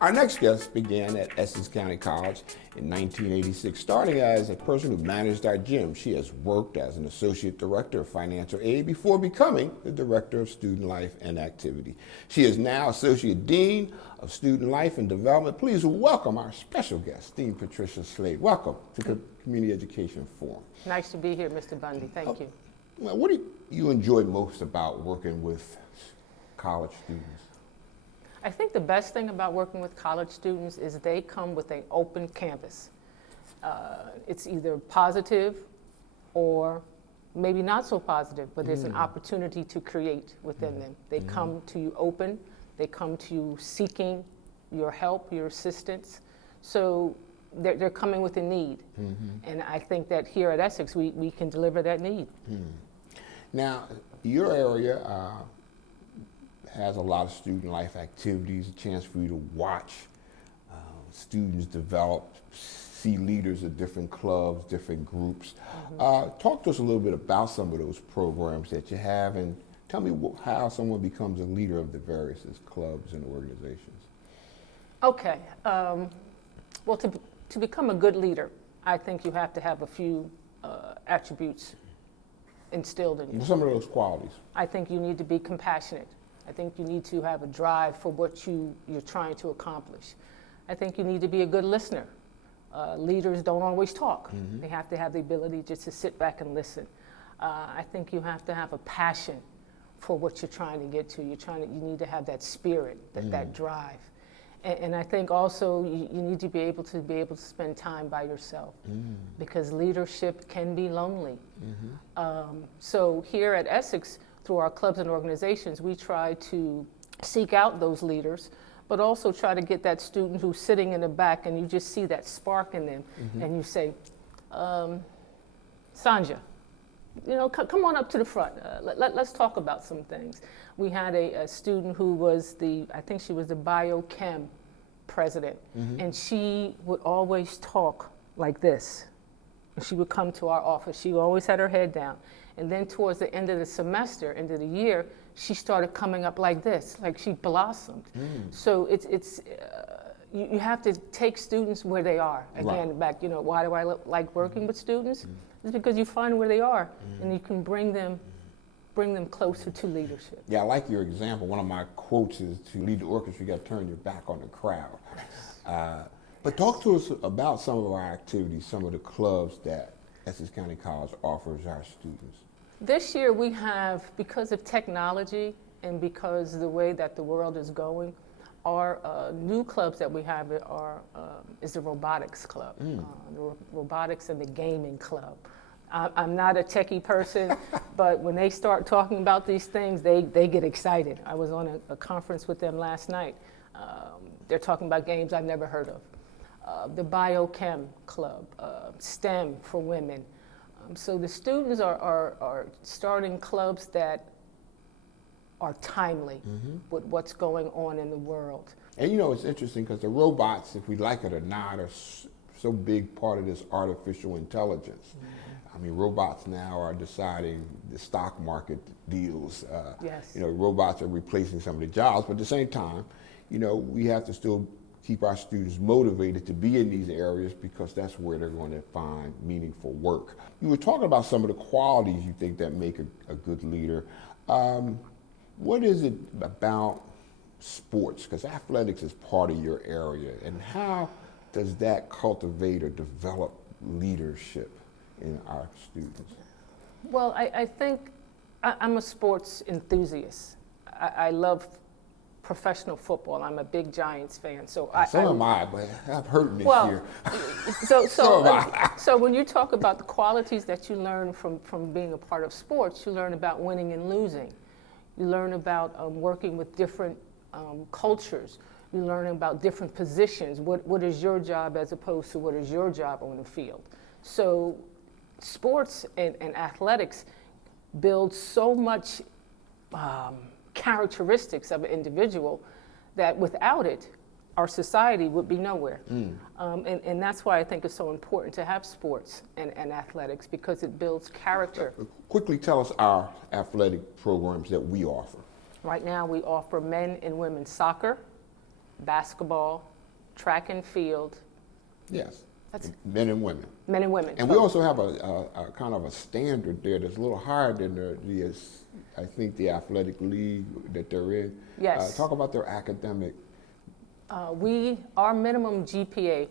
Our next guest began at Essex County College in 1986, starting as a person who managed our gym. She has worked as an associate director of financial aid before becoming the director of student life and activity. She is now associate dean of student life and development. Please welcome our special guest, Dean Patricia Slade. Welcome to the Community Education Forum. Nice to be here, Mr. Bundy. Thank you. Well, what do you enjoy most about working with college students? I think the best thing about working with college students is they come with an open canvas. It's either positive or maybe not so positive, but there's an opportunity to create within them. They come to you open, they come to you seeking your help, your assistance. So they're coming with a need. And I think that here at Essex, we can deliver that need. Now, your area has a lot of student life activities, a chance for you to watch students develop, see leaders of different clubs, different groups. Talk to us a little bit about some of those programs that you have, and tell me how someone becomes a leader of the various clubs and organizations. Okay. Well, to become a good leader, I think you have to have a few attributes instilled in you. Some of those qualities. I think you need to be compassionate. I think you need to have a drive for what you're trying to accomplish. I think you need to be a good listener. Leaders don't always talk. They have to have the ability just to sit back and listen. I think you have to have a passion for what you're trying to get to. You need to have that spirit, that drive. And I think also you need to be able to spend time by yourself, because leadership can be lonely. So here at Essex, through our clubs and organizations, we try to seek out those leaders, but also try to get that student who's sitting in the back and you just see that spark in them, and you say, Sanja, come on up to the front. Let's talk about some things. We had a student who was I think she was the biochem president, and she would always talk like this. She would come to our office. She always had her head down. And then towards the end of the semester, end of the year, she started coming up like this, like she blossomed. So you have to take students where they are. Again, back, why do I like working with students? It's because you find where they are, and you can bring them closer to leadership. Yeah, I like your example. One of my quotes is, to lead the orchestra, you got to turn your back on the crowd. But talk to us about some of our activities, some of the clubs that Essex County College offers our students. This year we have, because of technology and because the way that the world is going, our new clubs that we have is the robotics club, the robotics and the gaming club. I'm not a techie person, but when they start talking about these things, they get excited. I was on a conference with them last night. They're talking about games I've never heard of. The biochem club, STEM for women. So the students are starting clubs that are timely with what's going on in the world. And it's interesting because the robots, if we like it or not, are so big part of this artificial intelligence. I mean, robots now are deciding the stock market deals. Yes. Robots are replacing some of the jobs, but at the same time, we have to still keep our students motivated to be in these areas, because that's where they're going to find meaningful work. You were talking about some of the qualities you think that make a good leader. What is it about sports? Because athletics is part of your area, and how does that cultivate or develop leadership in our students? Well, I think I'm a sports enthusiast. I love professional football. I'm a big Giants fan. So am I, but I've heard this year. So when you talk about the qualities that you learn from being a part of sports, you learn about winning and losing. You learn about working with different cultures. You learn about different positions. What is your job as opposed to what is your job on the field? So sports and athletics build so much characteristics of an individual that without it, our society would be nowhere. And that's why I think it's so important to have sports and athletics, because it builds character. Quickly tell us our athletic programs that we offer. Right now we offer men and women's soccer, basketball, track and field. Yes. That's Men and women. men and women. And we also have a kind of a standard there that's a little higher than I think the athletic league that they're in. Yes. Talk about their academic. Our minimum GPA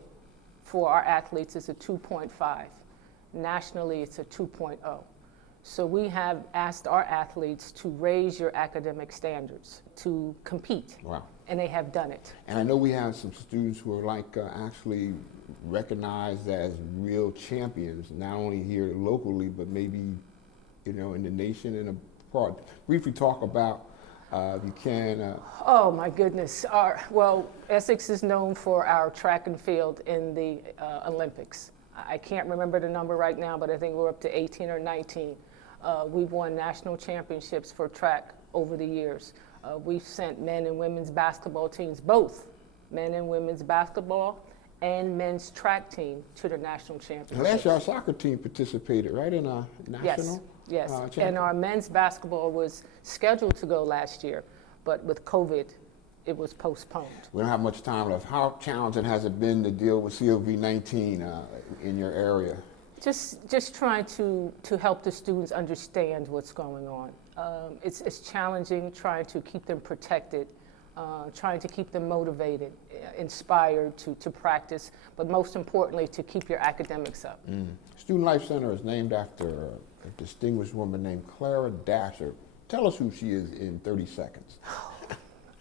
for our athletes is a 2.5. Nationally, it's a 2.0. So we have asked our athletes to raise your academic standards to compete. Wow. And they have done it. And I know we have some students who are like actually recognized as real champions, not only here locally, but maybe, in the nation and abroad. Briefly talk about, if you can. Oh my goodness. Essex is known for our track and field in the Olympics. I can't remember the number right now, but I think we're up to 18 or 19. We've won national championships for track over the years. We've sent men and women's basketball teams, both men and women's basketball and men's track team, to the national championships. Last year our soccer team participated, right, in a national? Yes. And our men's basketball was scheduled to go last year, but with COVID, it was postponed. We don't have much time left. How challenging has it been to deal with COVID-19 in your area? Just trying to help the students understand what's going on. It's challenging trying to keep them protected, trying to keep them motivated, inspired to practice, but most importantly, to keep your academics up. Student Life Center is named after a distinguished woman named Clara Dasher. Tell us who she is in 30 seconds.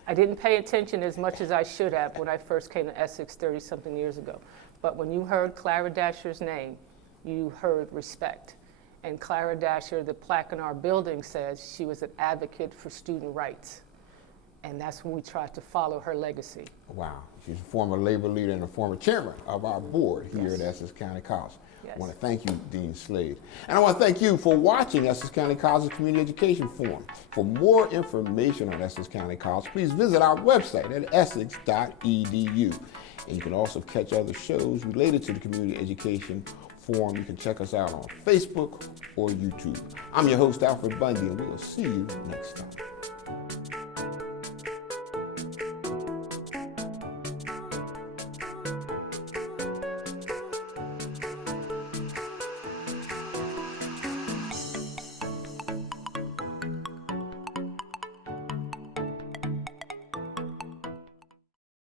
I didn't pay attention as much as I should have when I first came to Essex 30-something years ago. But when you heard Clara Dasher's name, you heard respect. And Clara Dasher, the plaque in our building says she was an advocate for student rights. And that's when we tried to follow her legacy. Wow. She's a former labor leader and a former chairman of our board here at Essex County College. Yes. I want to thank you, Dean Slade. And I want to thank you for watching Essex County College's Community Education Forum. For more information on Essex County College, please visit our website at essex.edu. And you can also catch other shows related to the Community Education Forum. You can check us out on Facebook or YouTube. I'm your host, Alfred Bundy, and we'll see you next time.